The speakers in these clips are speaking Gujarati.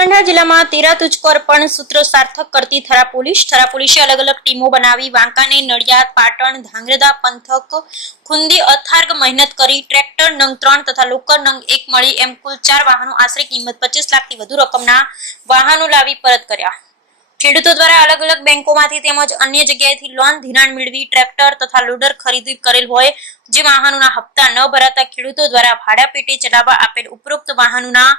બનાસકાંઠા જિલ્લામાં તેરા તુચકો અર્પણ સૂત્ર સાર્થક કરતી થરા પોલીસ. થરા પોલીસે અલગ અલગ ટીમો બનાવી વાંકાને નડિયાદ, પાટણ ધાંગ્રધા પંથક, ખુંદી, અથાર્ગ મહેનત કરી ટ્રેક્ટર નંગ ત્રણ તથા લોકર નંગ એક મળી એમ કુલ ચાર વાહનો આશરે કિંમત પચીસ લાખથી વધુ રકમના વાહનો લાવી પરત કર્યા. ખેડૂતો દ્વારા અલગ અલગ બેંકોમાંથી તેમજ અન્ય જગ્યાએથી લોન ધિરાણ મેળવી ટ્રેક્ટર તથા લોડર ખરીદી કરેલ હોય જે વાહનોના હપ્તા ન ભરાતા ખેડૂતો દ્વારા ભાડા પેટે ચલાવવા આપેલ ઉપરોક્ત વાહનોના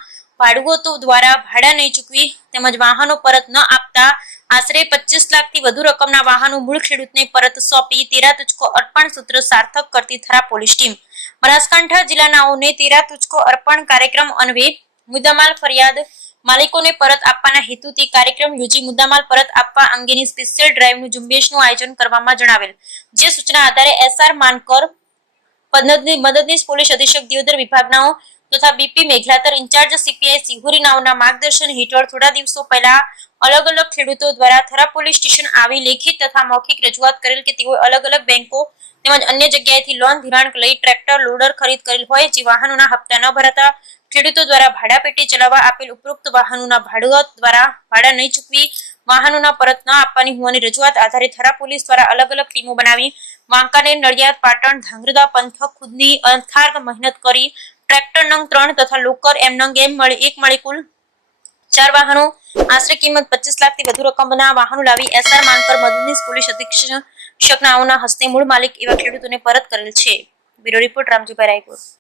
ભાડુઓતો દ્વારા ભાડા નહીં ચૂકવી તેમજ વાહનો પરત ન આપતા આશરે પચીસ લાખથી વધુ રકમના વાહનો મૂળ ખેડૂતને પરત સોંપી તેરા તુચકો અર્પણ સૂત્ર સાર્થક કરતી થરા પોલીસ ટીમ. બનાસકાંઠા જિલ્લાનાઓને તેરા તુચકો અર્પણ કાર્યક્રમ અન્વયે મુદ્દામાલ ફરિયાદ માલિકોને પરત આપવાના હેતુથી કાર્યક્રમ યોજી મુદ્દામાલ પરત આપવા અંગેની સ્પેશિયલ ડ્રાઈવનું ઝુંબેશનું આયોજન કરવામાં જણાવેલ. જે સૂચના આધારે એસઆર માનકર મદદની- મદદનીશ પોલીસ અધિક્ષક દિયોદર વિભાગનાઓ તથા બીપી મેઘલાતર ઇન્ચાર્જ સીપીઆઈ સિંહુરી નાવના માર્ગદર્શન હેઠળ થોડા દિવસો પહેલા અલગ અલગ ખેડૂતો દ્વારા થરા પોલીસ સ્ટેશન આવી લેખિત તથા મૌખિક રજૂઆત કરેલ કે તેઓ અલગ અલગ બેંકો તેમજ અન્ય જગ્યાએથી લોન ધિરાણ લઈ ટ્રેક્ટર, લોડર ખરીદ કરેલ હોય જે વાહનોના હપ્તા ન ભરાતા ખેડૂતો દ્વારા ભાડા પેટે ચલાવવા આપેલ ઉપરોક્ત વાહનોના ભાડુઆત દ્વારા ભાડા નહીં ચૂકવી વાહનોના પરત ન આપવાની હોવાની રજૂઆત આધારે થરા પોલીસ દ્વારા અલગ અલગ ટીમો બનાવી વાંકાનેર, નડિયાદ, પાટણ ધાંગ્રધા પંથક, ખુદની અથાર્ગ મહેનત કરી ટ્રેક્ટર ત્રણ તથા લોકર એમ નંગ એમ મળી એક મળી કુલ ચાર વાહનો. આશરે કિંમત પચીસ લાખથી વધુ રકમના વાહનો લાવી એસઆર માનકર મદદનીશ પોલીસ અધિક્ષકનાઓના હસ્તે મૂળ માલિક એવા ખેડૂતોને પરત કરેલ છે. Bureau report Ramjibhai Raipur.